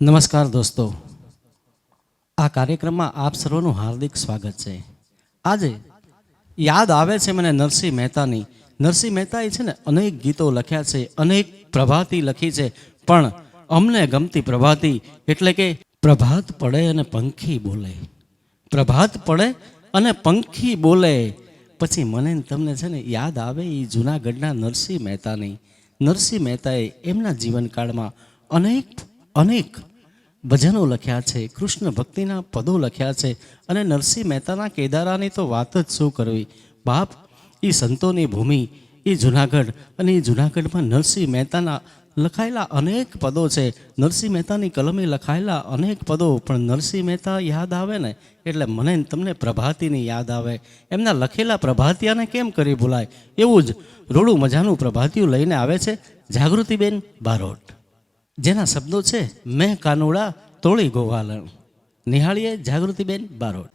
નમસ્કાર દોસ્તો, આ કાર્યક્રમમાં આપ સર્વનું હાર્દિક સ્વાગત છે. આજે યાદ આવે છે મને નરસિંહ મહેતાની. નરસિંહ મહેતાએ છે ને અનેક ગીતો લખ્યા છે, અનેક પ્રભાતી લખી છે, પણ અમને ગમતી પ્રભાતી એટલે કે પ્રભાત પડે અને પંખી બોલે. પ્રભાત પડે અને પંખી બોલે પછી મને તમને છે ને યાદ આવે એ જૂનાગઢના નરસિંહ મહેતાની. નરસિંહ મહેતાએ એમના જીવનકાળમાં અનેક ભજનો લખ્યા છે, કૃષ્ણ ભક્તિના પદો લખ્યા છે. અને નરસિંહ મહેતાના કેદારાની તો વાત જ શું કરવી બાપ. એ સંતોની ભૂમિ, એ જુનાગઢ, અને એ જુનાગઢમાં નરસિંહ મહેતાના લખાયેલા અનેક પદો છે. નરસિંહ મહેતાની કલમે લખાયેલા અનેક પદો. પણ નરસિંહ મહેતા યાદ આવે ને એટલે મને તમને પ્રભાતીની યાદ આવે. એમના લખેલા પ્રભાતિયાને કેમ કરી ભૂલાય. એવું જ રોડું મજાનું પ્રભાતિયું લઈને આવે છે જાગૃતિબેન બારોટ, જેના શબ્દો છે મેં કાનુડા તોળી ગોવાલણ. નિહાળીએ જાગૃતિબેન બારોટ.